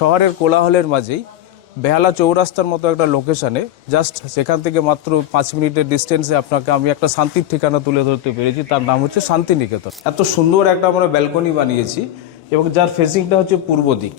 শহরের কোলাহলের মাঝেই বেহালা চৌরাস্তার মতো একটা লোকেশনে জাস্ট সেখান থেকে মাত্র 5 মিনিটের ডিস্টেন্সে আপনাকে আমি একটা শান্তির ঠিকানা তুলে ধরতে পেরেছি। তার নাম হচ্ছে শান্তিনিকেতন। এত সুন্দর একটা আমরা ব্যালকনি বানিয়েছি এবং যার ফেসিংটা হচ্ছে পূর্ব দিক।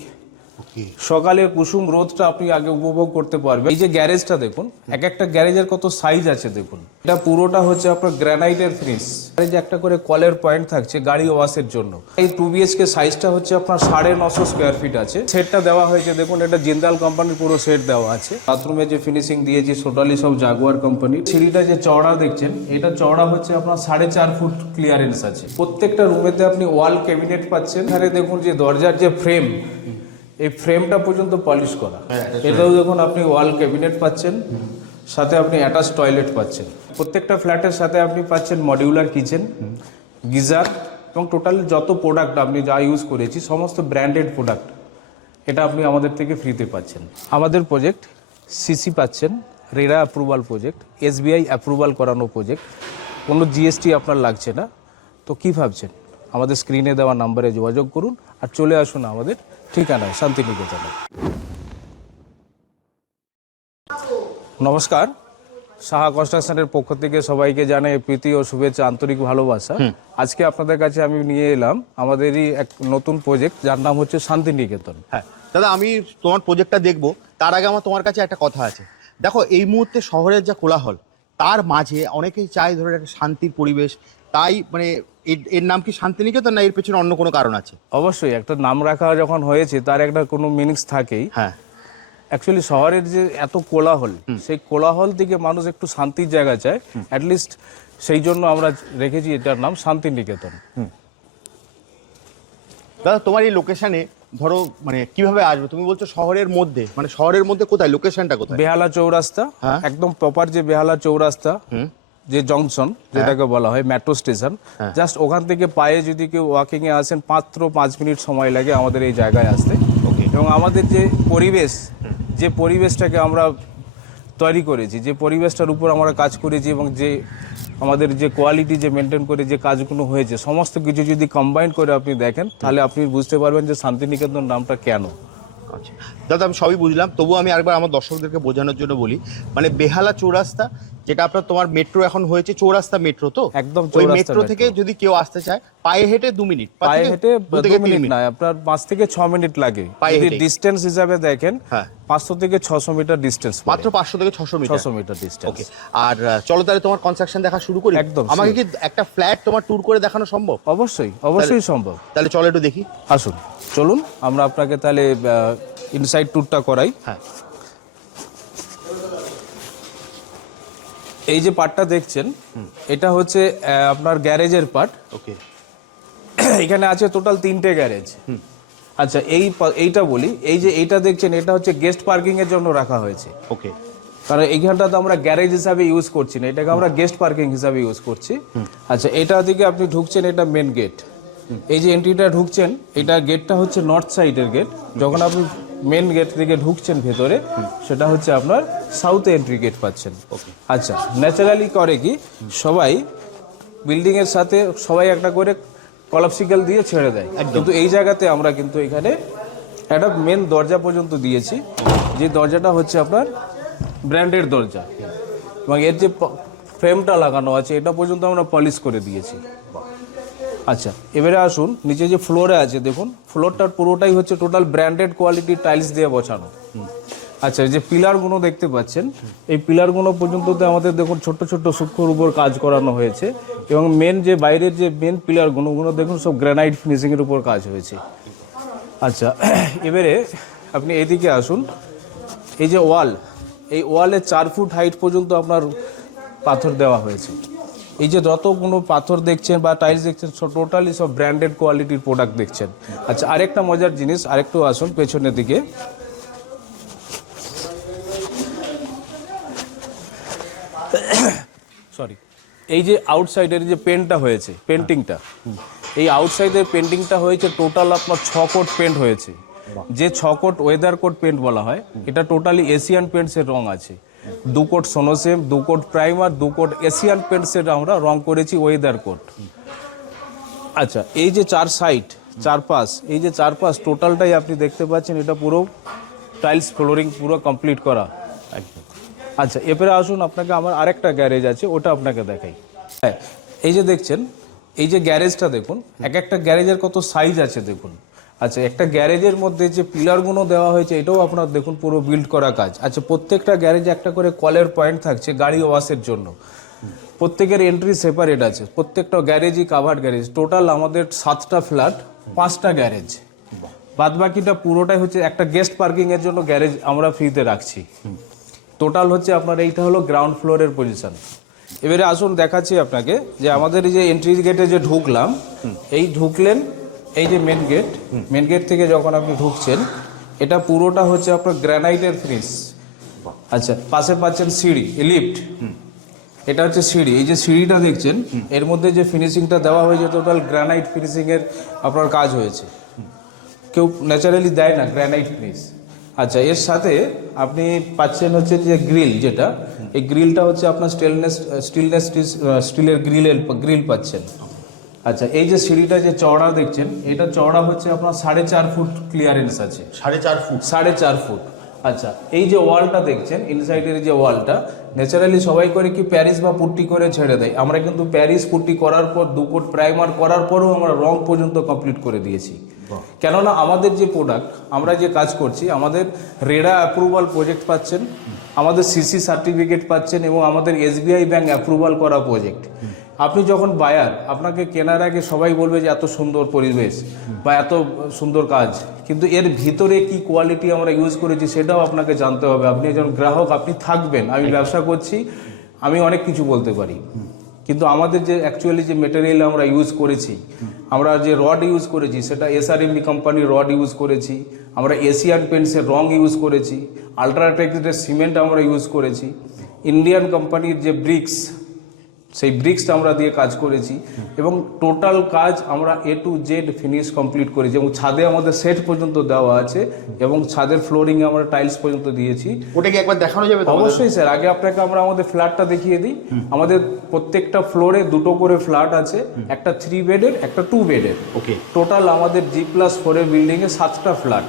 সকালের কুসুম রোদটা আপনি আগে উপভোগ করতে পারবেন। এই যে গ্যারেজটা দেখুন, এক একটা গ্যারেজের কত সাইজ আছে দেখুন। এটা পুরোটা হচ্ছে আপনার গ্রানাইটের ফিনিশ। এই যে একটা করে কলের পয়েন্ট থাকছে গাড়ি ওয়াশের জন্য। এই 2 BHK সাইজটা হচ্ছে আপনার 950 স্কোয়ার ফিট আছে। সেটটা দেওয়া হয়েছে দেখুন, এটা জিন্দাল কোম্পানির পুরো সেট দেওয়া আছে। বাথরুমে যে ফিনিশিং দিয়েছি টোটালি সব জাগুয়ার কোম্পানি। সিঁড়িটা যে চওড়া দেখছেন, এটা চওড়া হচ্ছে আপনার 4.5 ফুট ক্লিয়ারেন্স আছে। প্রত্যেকটা রুমেতে আপনি ওয়াল ক্যাবিনেট পাচ্ছেন। এখানে দেখুন যে দরজার যে ফ্রেম, এই ফ্রেমটা পর্যন্ত পলিশ করা। এটাও দেখুন আপনি ওয়াল ক্যাবিনেট পাচ্ছেন, সাথে আপনি অ্যাটাচ টয়লেট পাচ্ছেন। প্রত্যেকটা ফ্ল্যাটের সাথে আপনি পাচ্ছেন মডিউলার কিচেন, গিজার এবং টোটাল যত প্রোডাক্ট আপনি যা ইউজ করেছি সমস্ত ব্র্যান্ডেড প্রোডাক্ট এটা আপনি আমাদের থেকে ফ্রিতে পাচ্ছেন। আমাদের প্রজেক্ট সিসি পাচ্ছেন, RERA approval project, SBI approval করানো প্রজেক্ট, কোনো GST আপনার লাগছে না। তো কী ভাবছেন? আমাদের স্ক্রিনে দেওয়া নাম্বারে যোগাযোগ করুন আর চলে আসুন আমাদের ঠিকানায় শান্তিনিকেতনে। নমস্কার, সাহা কনস্ট্রাকশনের পক্ষ থেকে সবাইকে জানাই প্রীতি ও শুভেচ্ছা, আন্তরিক ভালোবাসা। আজকে আপনাদের কাছে আমি নিয়ে এলাম আমাদেরই এক নতুন প্রজেক্ট, যার নাম হচ্ছে শান্তিনিকেতন। হ্যাঁ দাদা, আমি তোমার প্রজেক্টটা দেখবো তার আগে আমার তোমার কাছে একটা কথা আছে। দেখো, এই মুহূর্তে শহরের যা কোলাহল, তার মাঝে অনেকেই চায় ধরে একটা শান্তির পরিবেশ। তাই মানে এর নাম কি শান্তিনিকেতন, না এর পেছনে অন্য কোনো কারণ আছে? অবশ্যই একটা নাম রাখা যখন হয়েছে তার একটা কোনো মিনিংস থাকেই। হ্যাঁ, অ্যাকচুয়ালি শহরের যে এত কোলাহল, সেই কোলাহল থেকে মানুষ একটু শান্তির জায়গা চায়, অ্যাটলিস্ট সেই জন্য আমরা রেখেছি এটার নাম শান্তিনিকেতন। দাদা তোমার এই লোকেশনে ধরো মানে কিভাবে আসবে? তুমি বলছো শহরের মধ্যে, মানে শহরের মধ্যে কোথায়? লোকেশনটা কোথায়? বেহালা চৌরাস্তা, একদম প্রপার যে বেহালা চৌরাস্তা যে জংশন যেটাকে বলা হয় মেট্রো স্টেশন, জাস্ট ওখান থেকে পায়ে যদি কেউ ওয়াকিং এ আসেন মাত্র 5 মিনিট সময় লাগে আমাদের এই জায়গায় আসতে। এবং আমাদের যে পরিবেশ, যে পরিবেশটাকে আমরা তৈরি করেছি, যে পরিবেশটার উপর আমরা কাজ করেছি এবং যে আমাদের যে কোয়ালিটি যে মেনটেন করে যে কাজগুলো হয়েছে, সমস্ত কিছু যদি কম্বাইন করে আপনি দেখেন তাহলে আপনি বুঝতে পারবেন যে শান্তিনিকেতন নামটা কেন। আচ্ছা দাদা, আমি সবই বুঝলাম, তবুও আমি একবার আমার দর্শকদেরকে বোঝানোর জন্য বলি। মানে বেহালা চৌরাস্তা, যেটা আপনার তোমার মেট্রো এখন হয়েছে চৌরাস্তা মেট্রো, তো একদম ওই মেট্রো থেকে যদি কেউ আসতে চায় পায়ে হেঁটে 2 মিনিট, পায়ে হেঁটে 2 মিনিট না, আপনার 5 থেকে 6 মিনিট লাগে। যদি ডিস্টেন্স হিসাবে দেখেন 500 থেকে 600 মিটার ডিস্টেন্স, মাত্র 500 থেকে 600 মিটার ডিস্টেন্স। ওকে, আর চলো তাহলে তোমার কনস্ট্রাকশন দেখা শুরু করি। একদম। আমাকে কি একটা ফ্ল্যাট তোমার ট্যুর করে দেখানো সম্ভব? অবশ্যই, অবশ্যই সম্ভব। তাহলে চলো একটু দেখি। আসুন, চলুন আমরা আপনাকে তাহলে ইনসাইড ট্যুরটা করাই। হ্যাঁ, এই যে পার্টটা দেখছেন, এটা হচ্ছে আপনার গ্যারেজের পার্ট। ওকে, এখানে আছে টোটাল 3টে গ্যারেজ। আচ্ছা, এইটা বলি, এই যে এইটা দেখছেন, এটা হচ্ছে গেস্ট পার্কিং এর জন্য রাখা হয়েছে। ওকে, কারণ এইখানটা তো আমরা গ্যারেজ হিসাবে ইউজ করছি না, এটাকে আমরা গেস্ট পার্কিং হিসাবে ইউজ করছি। আচ্ছা, এটা দিকে আপনি ঢুকছেন, এটা মেন গেট। এই যে এন্ট্রিটা ঢুকছেন, এটা গেটটা হচ্ছে নর্থ সাইডের গেট। যখন আপনি মেন গেট থেকে ঢুকছেন ভেতরে, সেটা হচ্ছে আপনার সাউথ এন্ট্রি গেট পাচ্ছেন। আচ্ছা, ন্যাচারালি করে কি সবাই বিল্ডিং এর সাথে সবাই একটা করে কলাপসিক্যাল দিয়ে ছেড়ে দেয়, কিন্তু এই জায়গাতে আমরা কিন্তু এখানে একটা মেন দরজা পর্যন্ত দিয়েছি, যে দরজাটা হচ্ছে আপনার ব্র্যান্ডেড দরজা এবং এর যে ফ্রেমটা লাগানো আছে এটা পর্যন্ত আমরা পলিশ করে দিয়েছি। আচ্ছা, এবারে আসুন, নিচে যে ফ্লোরে আছে দেখুন, ফ্লোরটার পুরোটাই হচ্ছে টোটাল ব্র্যান্ডেড কোয়ালিটির টাইলস দিয়ে বসানো। আচ্ছা, এই যে পিলারগুলো দেখতে পাচ্ছেন, এই পিলারগুলো পর্যন্ত আমাদের দেখুন ছোট ছোট সূক্ষ্মর উপর কাজ করানো হয়েছে এবং মেন যে বাইরের যে মেন পিলারগুলো দেখুন সব গ্রানাইট ফিনিশিংয়ের উপর কাজ হয়েছে। আচ্ছা, এবারে আপনি এদিকে আসুন, এই যে ওয়াল, এই ওয়ালে 4 ফুট হাইট পর্যন্ত আপনার পাথর দেওয়া হয়েছে। এই যে যতগুলো পাথর দেখছেন বা টাইলস দেখছেন, টোটালি সব ব্র্যান্ডেড কোয়ালিটির প্রোডাক্ট দেখছেন। আচ্ছা, আরেকটা মজার জিনিস, আরেকটু আসুন পেছনের দিকে। সরি, এই যে আউটসাইডের যে পেন্টটা হয়েছে, পেন্টিংটা, এই আউটসাইডের পেন্টিংটা হয়েছে টোটাল আপনার 6 কোট পেন্ট হয়েছে। যে 6 কোট ওয়েদার কোট পেন্ট বলা হয়, এটা টোটালি এশিয়ান পেন্টসের রং আছে। 2 কোট সোনোসেম, 2 কোট প্রাইমার, 2 কোট এশিয়ান পেন্টসের আমরা রং করেছি ওয়েদার কোট। আচ্ছা, এই যে 4 সাইড চারপাশ, এই যে চারপাশ টোটালটাই আপনি দেখতে পাচ্ছেন, এটা পুরো টাইলস ফ্লোরিং পুরো কমপ্লিট করা একদম। আচ্ছা, এরপরে আসুন আপনাকে আমার আরেকটা গ্যারেজ আছে, ওটা আপনাকে দেখাই। হ্যাঁ, এই যে দেখছেন, এই যে গ্যারেজটা দেখুন, এক একটা গ্যারেজের কত সাইজ আছে দেখুন। আচ্ছা, একটা গ্যারেজের মধ্যে যে পিলারগুলো দেওয়া হয়েছে এটাও আপনার দেখুন পুরো বিল্ড করা কাজ। আচ্ছা, প্রত্যেকটা গ্যারেজে একটা করে কলের পয়েন্ট থাকছে গাড়ি ওয়াশের জন্য, প্রত্যেকের এন্ট্রি সেপারেট আছে, প্রত্যেকটা গ্যারেজই কাভার্ড গ্যারেজ। টোটাল আমাদের 7টা ফ্ল্যাট, 5টা গ্যারেজ, বাদ বাকিটা পুরোটাই হচ্ছে একটা গেস্ট পার্কিং এর জন্য গ্যারেজ আমরা ফ্রিতে রাখছি। টোটাল হচ্ছে আপনার এইটা হলো গ্রাউন্ড ফ্লোরের পজিশন। এবারে আসুন দেখাচ্ছি আপনাকে যে আমাদের এই যে এন্ট্রি গেটে যে ঢুকলাম, এই ঢুকলেন, এই যে মেন গেট থেকে যখন আপনি ঢুকছেন, এটা পুরোটা হচ্ছে আপনার গ্রানাইটের ফিনিশ। আচ্ছা, পাশে পাচ্ছেন সিঁড়ি, লিফট, এটা হচ্ছে সিঁড়ি। এই যে সিঁড়িটা দেখছেন, এর মধ্যে যে ফিনিশিংটা দেওয়া হয়েছে টোটাল গ্রানাইট ফিনিশিংয়ের আপনার কাজ হয়েছে। কেউ ন্যাচারালি দেয় না গ্রানাইট ফিনিশ। আচ্ছা, এর সাথে আপনি পাচ্ছেন হচ্ছে যে গ্রিল, যেটা এই গ্রিলটা হচ্ছে আপনার স্টিলের গ্রিল পাচ্ছেন। আচ্ছা, এই যে সিঁড়িটা যে চওড়া দেখছেন, এটা চওড়া হচ্ছে আপনার 4.5 ফুট ক্লিয়ারেন্স আছে। 4.5 ফুট? 4.5 ফুট। আচ্ছা, এই যে ওয়ালটা দেখছেন, ইনসাইডের যে ওয়ালটা, ন্যাচারালি সবাই করে কি প্যারিস বা পুট্টি করে ছেড়ে দেয়, আমরা কিন্তু প্যারিস পুট্টি করার পর 2 কোট প্রাইমার করার পরেও আমরা রং পর্যন্ত কমপ্লিট করে দিয়েছি। কেননা আমাদের যে প্রোডাক্ট, আমরা যে কাজ করছি, আমাদের রেডা অ্যাপ্রুভাল প্রজেক্ট পাচ্ছেন, আমাদের সিসি সার্টিফিকেট পাচ্ছেন, এবং আমাদের এসবিআই ব্যাংক অ্যাপ্রুভাল করা প্রজেক্ট। আপনি যখন বায়ার, আপনাকে কেনার আগে সবাই বলবে যে এত সুন্দর পরিবেশ বা এত সুন্দর কাজ, কিন্তু এর ভিতরে কি কোয়ালিটি আমরা ইউজ করেছি সেটাও আপনাকে জানতে হবে। আপনি একজন গ্রাহক, আপনি থাকবেন, আমি ব্যবসা করছি, আমি অনেক কিছু বলতে পারি, কিন্তু আমাদের যে অ্যাকচুয়ালি যে মেটেরিয়াল আমরা ইউজ করেছি, আমরা যে রড ইউজ করেছি, সেটা এসআরএমবি কোম্পানির রড ইউজ করেছি, আমরা এশিয়ান পেন্টসের রং ইউজ করেছি, আলট্রাটেকের সিমেন্ট আমরা ইউজ করেছি, ইন্ডিয়ান কোম্পানির যে ব্রিক্স, সেই ব্রিক্সটা আমরা দিয়ে কাজ করেছি, এবং টোটাল কাজ আমরা A to Z finish complete করেছি, এবং ছাদে আমাদের সেট পর্যন্ত দেওয়া আছে, এবং ছাদের ফ্লোরিংয়ে আমরা টাইলস পর্যন্ত দিয়েছি। ওটা কি একবার দেখানো যাবে? অবশ্যই স্যার, আগে আপনাকে আমরা আমাদের ফ্ল্যাটটা দেখিয়ে দিই। আমাদের প্রত্যেকটা ফ্লোরে 2টো করে ফ্ল্যাট আছে, একটা 3 বেডের, একটা 2 বেডের। ওকে। টোটাল আমাদের G+4 বিল্ডিংয়ে 7টা ফ্ল্যাট,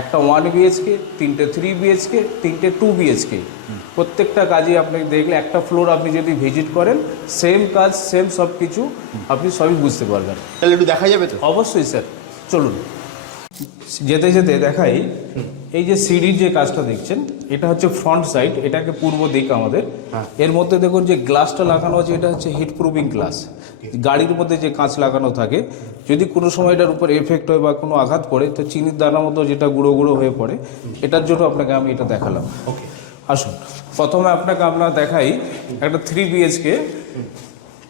একটা 1 BHK, 3টে 3 BHK, 3টে 2 BHK। প্রত্যেকটা কাজই আপনি দেখলে, একটা ফ্লোর আপনি যদি ভিজিট করেন, সেম কাজ, সেম সব কিছু, আপনি সবই বুঝতে পারবেন। তাহলে একটু দেখা যাবে তো? অবশ্যই স্যার, চলুন যেতে যেতে দেখাই। এই যে সিঁড়ির যে কাজটা দেখছেন, এটা হচ্ছে ফ্রন্ট সাইড, এটাকে পূর্ব দিক আমাদের। এর মধ্যে দেখুন যে গ্লাসটা লাগানো আছে, এটা হচ্ছে হিট প্রুফিং গ্লাস। গাড়ির মধ্যে যে কাঁচ লাগানো থাকে, যদি কোনো সময় এটার উপর এফেক্ট হয় বা কোনো আঘাত পড়ে, তো চিনির দানার মতো যেটা গুঁড়ো গুঁড়ো হয়ে পড়ে, এটার জন্য আপনাকে আমি এটা দেখালাম। ওকে, আসুন প্রথমে আপনাকে আমরা দেখাই একটা 3 BHK,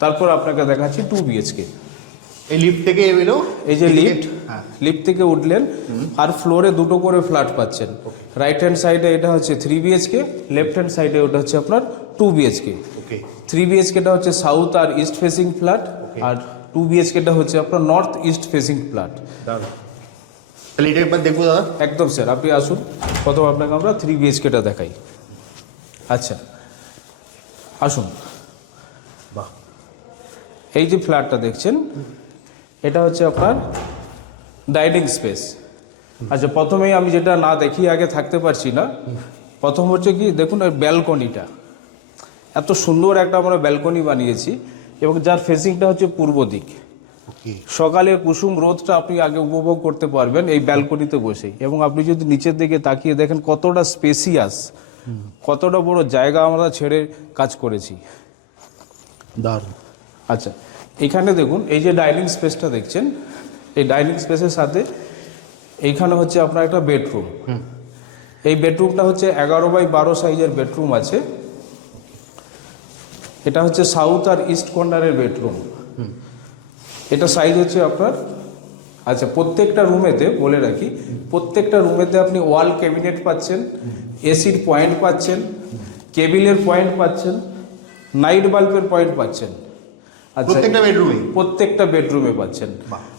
তারপর আপনাকে দেখাচ্ছি 2 BHK। এই লিফট থেকে এলো, এই যে লিফট, লিফট থেকে উঠলেন, আর ফ্লোরে 2টো করে ফ্ল্যাট পাচ্ছেন। রাইট হ্যান্ড সাইডে এটা হচ্ছে 3 BHK, লেফট হ্যান্ড সাইডে ওটা হচ্ছে আপনার 2 BHK। ওকে। 3 BHKটা হচ্ছে সাউথ আর ইস্ট ফেসিং ফ্ল্যাট, আর 2 BHKটা হচ্ছে আপনার নর্থ ইস্ট ফেসিং ফ্ল্যাট। তাহলে এটা একবার দেখবো দাদা? একদম স্যার, আপনি আসুন, প্রথম আপনাকে আমরা 3 BHKটা দেখাই। আচ্ছা আসুন, বাহ, এই যে ফ্ল্যাটটা দেখছেন, এটা হচ্ছে আপনার ডাইনিং স্পেস। আচ্ছা, প্রথমেই আমি যেটা না দেখিয়ে আগে থাকতে পারছি না, প্রথম হচ্ছে কি দেখুন ওই ব্যালকনিটা, এত সুন্দর একটা আমরা ব্যালকনি বানিয়েছি, এবং যার ফেসিংটা হচ্ছে পূর্ব দিক। সকালের কুসুম রোদটা আপনি আগে উপভোগ করতে পারবেন এই ব্যালকনিতে বসেই, এবং আপনি যদি নিচের দিকে তাকিয়ে দেখেন কতটা স্পেসিয়াস, কতটা বড় জায়গা আমরা ছেড়ে কাজ করেছি। দারুণ। আচ্ছা, এখানে দেখুন এই যে ডাইনিং স্পেসটা দেখছেন, এই ডাইনিং স্পেসের সাথে এইখানে হচ্ছে আপনার একটা বেডরুম। এই বেডরুমটা হচ্ছে 11x12 সাইজের বেডরুম আছে। এটা হচ্ছে সাউথ আর ইস্ট কর্নারের বেডরুম। এটা সাইজ হচ্ছে আপনার, আচ্ছা প্রত্যেকটা রুমেতে বলে রাখি, প্রত্যেকটা রুমেতে আপনি ওয়াল ক্যাবিনেট পাচ্ছেন, এসির পয়েন্ট পাচ্ছেন, কেবিলের পয়েন্ট পাচ্ছেন, নাইট বাল্বের পয়েন্ট পাচ্ছেন। আচ্ছা, প্রত্যেকটা বেডরুমে পাচ্ছেন।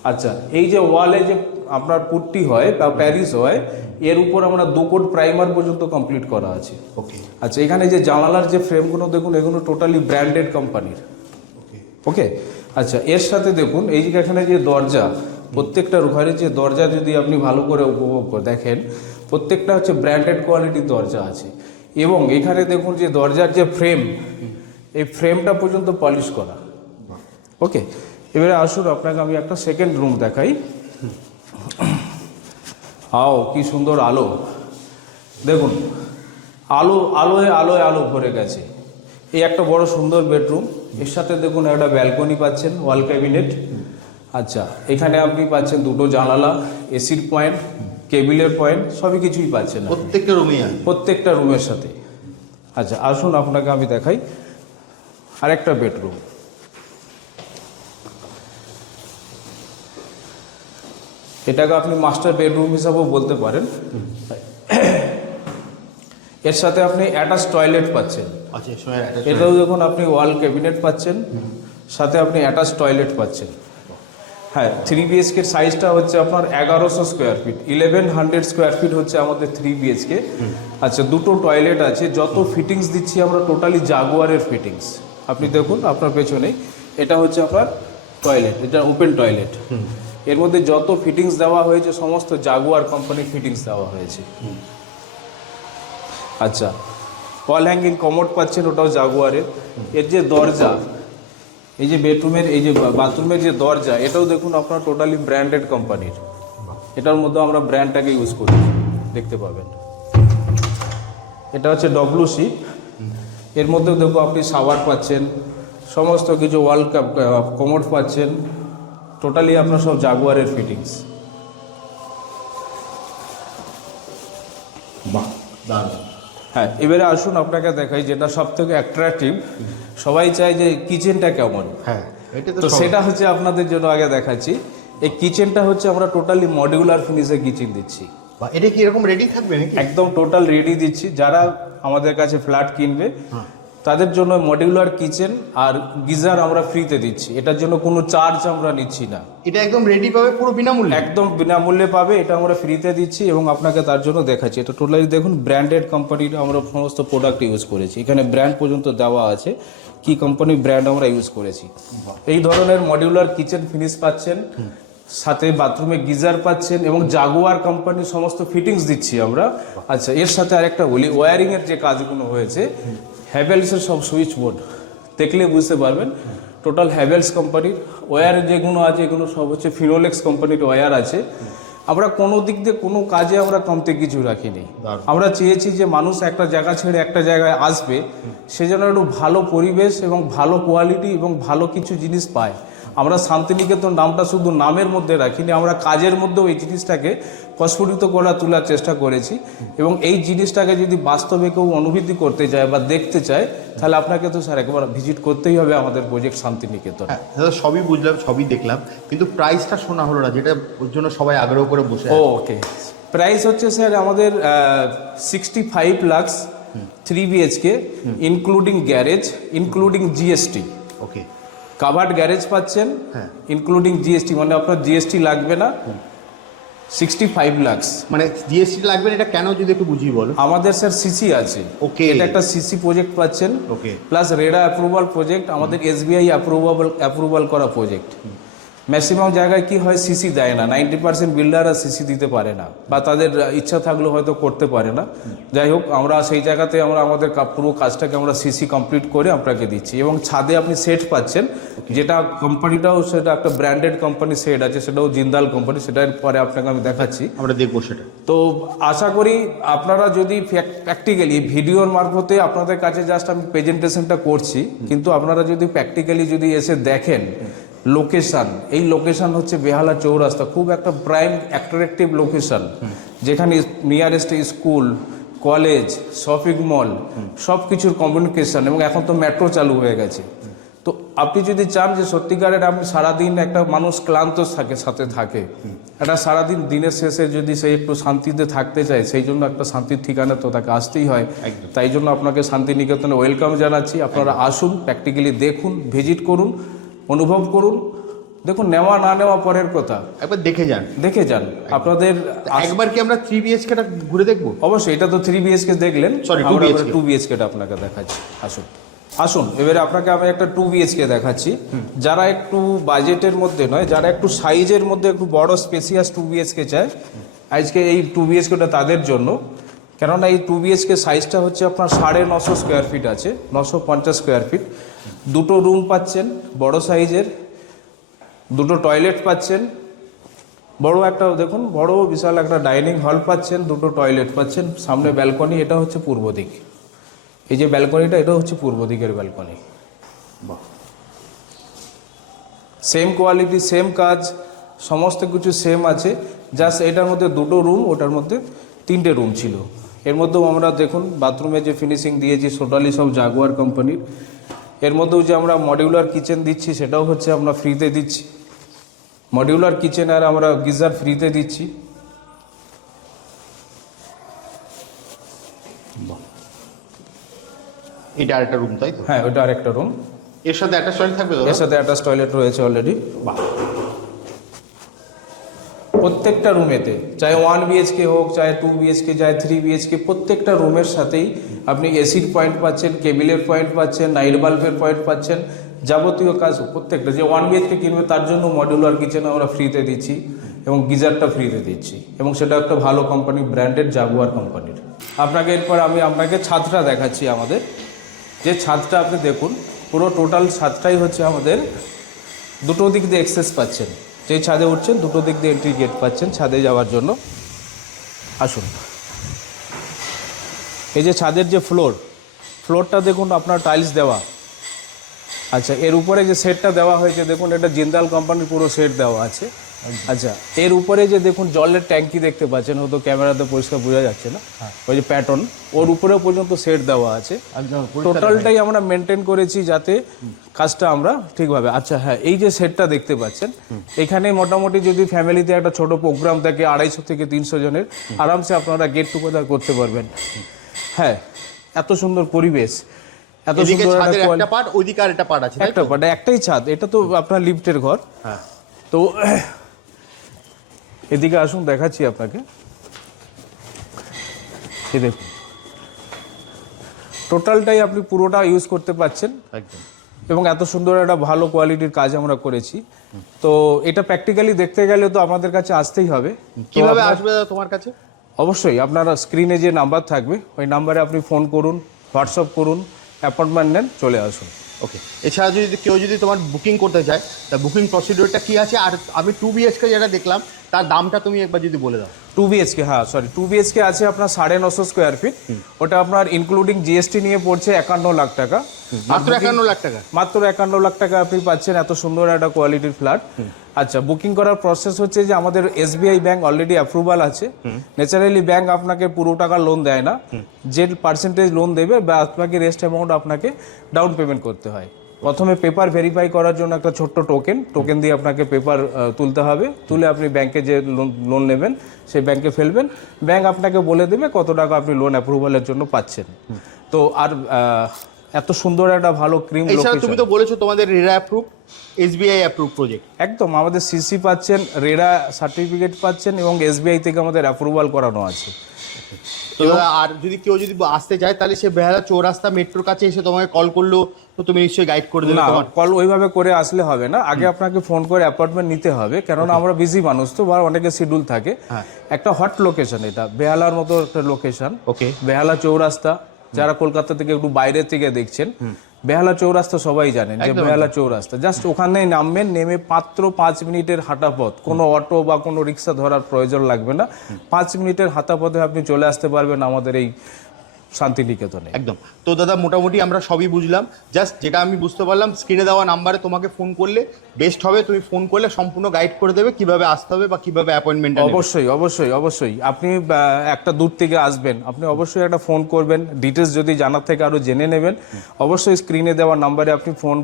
আচ্ছা, এই যে ওয়ালে যে আপনার পুট্টি হয় বা প্যারিস হয়, এর উপর আমরা 2 কোট প্রাইমার পর্যন্ত কমপ্লিট করা আছে। ওকে। আচ্ছা, এখানে যে জানালার যে ফ্রেমগুলো দেখুন, এগুলো টোটালি ব্র্যান্ডেড কোম্পানির। ওকে। আচ্ছা, এর সাথে দেখুন এই যে এখানে যে দরজা, প্রত্যেকটা ঘরে যে দরজা যদি আপনি ভালো করে উপভোগ করে দেখেন, প্রত্যেকটা হচ্ছে ব্র্যান্ডেড কোয়ালিটির দরজা আছে। এবং এখানে দেখুন যে দরজার যে ফ্রেম, এই ফ্রেমটা পর্যন্ত পলিশ করা। ওকে, এবারে আসুন আপনাকে আমি একটা সেকেন্ড রুম দেখাই। আও কি সুন্দর আলো, দেখুন আলোয় ভরে গেছে। এই একটা বড় সুন্দর বেডরুম, এর সাথে দেখুন একটা ব্যালকনি পাচ্ছেন, ওয়াল ক্যাবিনেট। আচ্ছা, এখানে আপনি পাচ্ছেন দুটো জানালা, এসির পয়েন্ট, কেবিলের পয়েন্ট, সবই কিছুই পাচ্ছেন প্রত্যেকটা রুমে প্রত্যেকটা রুমের সাথে। আচ্ছা আসুন আপনাকে আমি দেখাই আরেকটা বেডরুম। এটাকে আপনি মাস্টার বেডরুম হিসাবেও বলতে পারেন। এর সাথে আপনি অ্যাটাচ টয়লেট পাচ্ছেন। এটাও দেখুন আপনি ওয়াল ক্যাবিনেট পাচ্ছেন, সাথে আপনি অ্যাটাচ টয়লেট পাচ্ছেন। হ্যাঁ, 3 বিএচকের সাইজটা হচ্ছে আপনার 1100 স্কোয়ার ফিট, 1100 স্কোয়ার ফিট হচ্ছে আমাদের 3 বিএচকে। আচ্ছা, দুটো টয়লেট আছে, যত ফিটিংস দিচ্ছি আমরা টোটালি জাগুয়ারের ফিটিংস। আপনি দেখুন আপনার পেছনে, এটা হচ্ছে আপনার টয়লেট, এটা ওপেন টয়লেট। এর মধ্যে যত ফিটিংস দেওয়া হয়েছে সমস্ত জাগুয়ার কোম্পানির ফিটিংস দেওয়া হয়েছে। আচ্ছা, ওয়াল হ্যাঙ্গিং কমোড পাচ্ছেন, ওটাও জাগুয়ারের। এর যে দরজা, এই যে বেডরুমের, এই যে বাথরুমের যে দরজা, এটাও দেখুন আপনার টোটালি ব্র্যান্ডেড কোম্পানির। এটার মধ্যে আমরা ব্র্যান্ডটাকে ইউজ করি, দেখতে পাবেন। এটা হচ্ছে WC। এর মধ্যেও দেখো আপনি শাওয়ার পাচ্ছেন, সমস্ত কিছু ওয়াল কমোড পাচ্ছেন, টোটালি আপনার সব জাগুয়ারের ফিটিংস। বাহ, দারুণ। হ্যাঁ, এবারে আসুন আপনাকে দেখাই যেটা সব থেকে অ্যাট্রাকটিভ। সবাই চায় যে কিচেনটা কেমন। হ্যাঁ, তো সেটা হচ্ছে আপনাদের জন্য আগে দেখাচ্ছি। এই কিচেনটা হচ্ছে আমরা টোটালি মডিউলার ফিনিশে কিচেন দিচ্ছি। এটা কি এরকম রেডি থাকবে নাকি? একদম টোটাল রেডি দিচ্ছি। যারা আমাদের কাছে ফ্ল্যাট কিনবে তাদের জন্য মডিউলার কিচেন আর গিজার আমরা ফ্রিতে দিচ্ছি। এটার জন্য কোনো চার্জ আমরা নিচ্ছি না। এটা একদম রেডি পাবে পুরো বিনামূল্যে? একদম বিনামূল্যে পাবে, এটা আমরা ফ্রিতে দিচ্ছি এবং আপনাকে তার জন্য দেখাচ্ছি। এটা টোটালি দেখুন ব্র্যান্ডেড কোম্পানির আমরা সমস্ত প্রোডাক্ট ইউজ করেছি। এখানে ব্র্যান্ড পর্যন্ত দেওয়া আছে, কি কোম্পানির ব্র্যান্ড আমরা ইউজ করেছি। এই ধরনের মডিউলার কিচেন ফিনিশ পাচ্ছেন, সাথে বাথরুমে গিজার পাচ্ছেন এবং জাগুয়ার কোম্পানির সমস্ত ফিটিংস দিচ্ছি আমরা। আচ্ছা, এর সাথে আরেকটা বলি, ওয়্যারিংয়ের যে কাজগুলো হয়েছে, হ্যাভেলসের সব সুইচ বোর্ড দেখলে বুঝতে পারবেন, টোটাল হ্যাভেলস কোম্পানির ওয়্যার যেগুলো আছে এগুলো সব হচ্ছে ফিনোলেক্স কোম্পানির ওয়্যার আছে। আমরা কোনো দিক দিয়ে কোনো কাজে আমরা কমতে কিছু রাখিনি। আমরা চেয়েছি যে মানুষ একটা জায়গা ছেড়ে একটা জায়গায় আসবে, সেজন্য একটু ভালো পরিবেশ এবং ভালো কোয়ালিটি এবং ভালো কিছু জিনিস পায়। আমরা শান্তিনিকেতন নামটা শুধু নামের মধ্যে রাখিনি, আমরা কাজের মধ্যেও এই জিনিসটাকে প্রস্ফুটিত তোলার চেষ্টা করেছি। এবং এই জিনিসটাকে যদি বাস্তবে কেউ অনুভূতি করতে চায় বা দেখতে চায়, তাহলে আপনাকে তো স্যার একবার ভিজিট করতেই হবে আমাদের প্রজেক্ট শান্তিনিকেতন। দাদা, সবই বুঝলাম, সবই দেখলাম, কিন্তু প্রাইসটা শোনা হলো না, যেটা ওর জন্য সবাই আগ্রহ করে বসে। ওকে, প্রাইস হচ্ছে স্যার আমাদের 65 lakh 3 BHK, including garage, including GST. Okay, covered garage পাচ্ছেন, ইনক্লুডিং জিএসটি, মানে আপনার জিএসটি লাগবে না। 65 লাখ মানে জিএসটি লাগবে না, এটা কেন যদি একটু বুঝিয়ে বলো। আমাদের স্যার সিসি আছে। ওকে, এটা একটা সিসি প্রজেক্ট পাচ্ছেন। ওকে, প্লাস রেডা অ্যাপ্রুভাল প্রজেক্ট, আমাদের এসবিআই অ্যাপ্রুভাল করা প্রজেক্ট। ম্যাক্সিমাম জায়গায় কি হয়, সিসি দেয় না, 90% বিল্ডাররা সিসি দিতে পারে না, বা তাদের ইচ্ছা থাকলেও হয়তো করতে পারে না। যাই হোক, আমরা সেই জায়গাতে আমরা আমাদের পুরো কাজটাকে আমরা সিসি কমপ্লিট করে আপনাকে দিচ্ছি। এবং ছাদে আপনি সেট পাচ্ছেন, যেটা কোম্পানিটাও সেটা একটা ব্র্যান্ডেড কোম্পানি সেট আছে, সেটাও জিন্দাল কোম্পানি, সেটার পরে আপনাকে আমি দেখাচ্ছি, আমরা দেখবো সেটা। তো আশা করি আপনারা যদি প্র্যাকটিক্যালি ভিডিওর মারফতে আপনাদের কাছে জাস্ট আমি প্রেজেন্টেশনটা করছি, কিন্তু আপনারা যদি প্র্যাকটিক্যালি যদি এসে দেখেন লোকেশন, এই লোকেশন হচ্ছে বেহালা চৌরাস্তা, খুব একটা প্রাইম অ্যাট্রাকটিভ লোকেশন, যেখানে nearest school, college, shopping mall, সব কিছুর কমিউনিকেশন, এবং এখন তো মেট্রো চালু হয়ে গেছে। তো আপনি যদি চান যে সত্যিকারের আপনি সারাদিন একটা মানুষ ক্লান্ত সাথে থাকে, একটা সারাদিন দিনের শেষে যদি সে একটু শান্তিতে থাকতে চায়, সেই জন্য একটা শান্তির ঠিকানা তো তাকে আসতেই হয়। তাই জন্য আপনাকে শান্তিনিকেতনে ওয়েলকাম জানাচ্ছি। আপনারা আসুন, প্র্যাকটিক্যালি দেখুন, ভিজিট করুন, অনুভব করুন। দেখুন, নেওয়া না নেওয়া পরের কথা, একবার দেখে যান। আপনাদের একবার কি আমরা 3 বিএচকেটা ঘুরে দেখবো? অবশ্যই, এটা তো 3 বিএচকে দেখলেন, সরি, 2 আমরা BHK 2 বিএচকেটা আপনাকে দেখাচ্ছি, আসুন। আসুন এবারে আপনাকে আমি একটা 2 বিএইচকে দেখাচ্ছি। যারা একটু বাজেটের মধ্যে নয়, যারা একটু সাইজের মধ্যে একটু বড় স্পেসিয়াস 2 বিএইচকে চায়, আজকে এই 2 বিএইচকেটা তাদের জন্য। কেননা এই 2 বিএইচকে সাইজটা হচ্ছে আপনার 950 স্কোয়ার ফিট আছে, 950 স্কোয়ার ফিট। দুটো রুম পাচ্ছেন বড় সাইজের, দুটো টয়লেট পাচ্ছেন, বড় একটা দেখুন বড় বিশাল একটা ডাইনিং হল পাচ্ছেন, দুটো টয়লেট পাচ্ছেন, সামনে ব্যালকনি, এটা হচ্ছে পূর্ব দিক। এই যে ব্যালকনিটা, এটা হচ্ছে পূর্ব দিকের ব্যালকনি। সেম কোয়ালিটি, সেম কাজ, সমস্ত কিছু সেম আছে। জাস্ট এটার মধ্যে দুটো রুম, ওটার মধ্যে 3টে রুম ছিল। এর মধ্যেও আমরা দেখুন বাথরুমে যে ফিনিশিং দিয়েছি টোটালি সব জাগুয়ার কোম্পানির। এর মধ্যেও যে আমরা মডিউলার কিচেন দিচ্ছি, সেটাও হচ্ছে আমরা ফ্রিতে দিচ্ছি। মডিউলার কিচেন আর আমরা গিজার ফ্রিতে দিচ্ছি। এটা আরেকটা রুম, তাই তো? হ্যাঁ, ওটা আরেকটা রুম। এর সাথে অ্যাটাচ টয়লেট থাকবে তো? এর সাথে অ্যাটাচ টয়লেট রয়েছে অলরেডি। বাহ, প্রত্যেকটা রুমেতে, চাहे 1 বিএইচকে হোক, চাहे 2 বিএইচকে, চাहे 3 বিএইচকে, প্রত্যেকটা রুমের সাথেই আপনি এসির পয়েন্ট পাচ্ছেন, কেবিলের পয়েন্ট পাচ্ছেন, নাইট বাল্বের পয়েন্ট পাচ্ছেন, যাবতীয় কাজ প্রত্যেকটা। যে 1 বিএইচকে কিনবে তার জন্য মডিউলার কিচেন আমরা ফ্রিতে দিচ্ছি এবং গিজারটা ফ্রিতে দিচ্ছি, এবং সেটা একটা ভালো কোম্পানি, ব্র্যান্ডেড জাগুয়ার কোম্পানির। আপনাকে এরপর আমি আপনাকে ছাদটা দেখাচ্ছি আমাদের। যে ছাদটা আপনি দেখুন, পুরো টোটাল ছাদটাই হচ্ছে আমাদের দুটো দিক দিয়ে অ্যাক্সেস পাচ্ছেন। যেই ছাদে উঠছেন দুটো দিক দিয়ে এন্ট্রি গেট পাচ্ছেন ছাদে যাওয়ার জন্য। আসুন, এই যে ছাদের যে ফ্লোরটা দেখুন আপনার টাইলস দেওয়া। আচ্ছা, এর উপরে যে সেটটা দেওয়া হয়েছে দেখুন, এটা জিন্দাল কোম্পানির পুরো সেট দেওয়া আছে। আচ্ছা, এর উপরে যে দেখুন জলের ট্যাঙ্কি দেখতে পাচ্ছেন, হয়তো ক্যামেরাতে পরিষ্কার বোঝা যাচ্ছে না, ওই যে প্যাটার্ন, ওর উপরেও পর্যন্ত সেট দেওয়া আছে। টোটালটাই আমরা মেনটেন করেছি যাতে কাজটা আমরা ঠিকভাবে। আচ্ছা হ্যাঁ, এই যে সেটটা দেখতে পাচ্ছেন, এখানে মোটামুটি যদি ফ্যামিলিতে একটা ছোট প্রোগ্রাম থাকে 250 থেকে 300 জনের, আরামসে আপনারা গেট টুগেদার করতে পারবেন। হ্যাঁ, এত সুন্দর পরিবেশ, এত এদিকে সুন্দর ছাদের একটা একটা পার্ট, ওইদিকে আরেকটা পার্ট আছে, তাই একটা তো? পার্ট, একটাই ছাদ, এটা তো আপনার লিফটের ঘর। হ্যাঁ, তো এদিকে আসুন দেখাচ্ছি আপনাকে। এই দেখুন, টোটালটাই আপনি পুরোটা ইউজ করতে পারছেন, একদম। এবং এত সুন্দর একটা ভালো কোয়ালিটির কাজ আমরা করেছি। তো এটা প্র্যাকটিক্যালি দেখতে গেলে তো আমাদের কাছে আসতেই হবে। কিভাবে আসবে দাদা তোমার কাছে? অবশ্যই আপনারা স্ক্রিনে যে নাম্বার থাকবে, ওই নাম্বারে আপনি ফোন করুন, হোয়াটসঅ্যাপ করুন, অ্যাপয়েন্টমেন্ট নেন, চলে আসুন। ওকে, এছাড়া যদি কেউ যদি তোমার বুকিং করতে চায়, তা বুকিং প্রসিডিওরটা কি আছে? আর আমি 2 বিএইচকে যেটা দেখলাম, তার দামটা তুমি একবার যদি বলে দাও। 2 বিএইচকে, হ্যাঁ সরি, 2 বিএইচকে আছে আপনার 950 স্কোয়ার ফিট। ওটা আপনার ইনক্লুডিং জিএসটি নিয়ে পড়ছে 51 লাখ টাকা। মাত্র 51 লাখ টাকা? মাত্র 51 লাখ টাকা আপনি পাচ্ছেন এত সুন্দর একটা কোয়ালিটির ফ্ল্যাট। আচ্ছা, বুকিং করার প্রসেস হচ্ছে যে আমাদের এসবিআই ব্যাংক অলরেডি অ্যাপ্রুভাল আছে। ন্যাচারালি ব্যাংক আপনাকে পুরো টাকা লোন দেয় না, যে পার্সেন্টেজ লোন দেবে বা আপনাকে রেস্ট অ্যামাউন্ট আপনাকে ডাউন পেমেন্ট করতে হয়। প্রথমে পেপার ভেরিফাই করার জন্য একটা ছোট্ট টোকেন দিয়ে আপনাকে পেপার তুলতে হবে। তুলে আপনি ব্যাংকে যে লোন নেবেন সেই ব্যাংকে ফেলবেন, ব্যাংক আপনাকে বলে দেবে কত টাকা আপনি লোন অ্যাপ্রুভালের জন্য পাচ্ছেন। তো আর এত সুন্দর একটা ভালো ক্রিম এছাড়া তুমি লোকেশন। তো বলেছো তোমাদের RERA approve, SBI approve project. একদম, আমাদের সিসি পাচ্ছেন, রেরা সার্টিফিকেট পাচ্ছেন, এবং এসবিআই থেকে আমাদের অ্যাপ্রুভাল করানো আছে। তো আর যদি কেউ যদি আসতে চায়, তাহলে সে বেহালা চৌরাস্তা মেট্রোর কাছে এসে তোমাকে কল করলো, তো তুমি নিশ্চয়ই গাইড করে দেবে। না, তোমার কল ওইভাবে করে আসলে হবে না, আগে আপনাকে ফোন করে অ্যাপয়েন্টমেন্ট নিতে হবে, কেননা আমরা বিজি মানুষ তো, বা অনেকে শিডিউল থাকে। একটা হট লোকেশন, এটা বেহালার মতো একটা লোকেশন। ওকে, বেহালা চৌরাস্তা, যারা কলকাতা থেকে একটু বাইরে থেকে দেখছেন, বেহালা চৌরাস্তা সবাই জানেন যে বেহালা চৌরাস্তা, জাস্ট ওখানেই নামবেন, নেমে মাত্র 5 মিনিটের হাঁটা পথ, কোনো অটো বা কোনো রিক্সা ধরার প্রয়োজন লাগবে না। 5 মিনিটের হাঁটা পথে আপনি চলে আসতে পারবেন আমাদের এই শান্তিনিকেতনে। একদম। তো দাদা মোটামুটি আমরা সবই বুঝলাম, জাস্ট যেটা আমি বুঝতে পারলাম, স্ক্রিনে দেওয়া নাম্বারে তোমাকে ফোন করলে বেস্ট হবে। তুমি ফোন করলে সম্পূর্ণ গাইড করে দেবে কিভাবে আসতে হবে বা কিভাবে অ্যাপয়েন্টমেন্ট। অবশ্যই অবশ্যই অবশ্যই, আপনি একটা দূর থেকে আসবেন, আপনি অবশ্যই একটা ফোন করবেন, ডিটেলস যদি জানার থেকে আরো জেনে নেবেন। অবশ্যই স্ক্রিনে দেওয়া নাম্বারে আপনি ফোন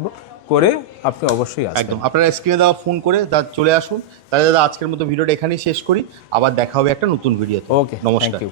করে আপনি অবশ্যই আসবেন। একদম, আপনারা স্ক্রিনে দেওয়া ফোন করে চলে আসুন। তাহলে দাদা আজকের মতো ভিডিওটা এখানেই শেষ করি, আবার দেখা হবে একটা নতুন ভিডিওতে। ওকে, নমস্কার। Thank you.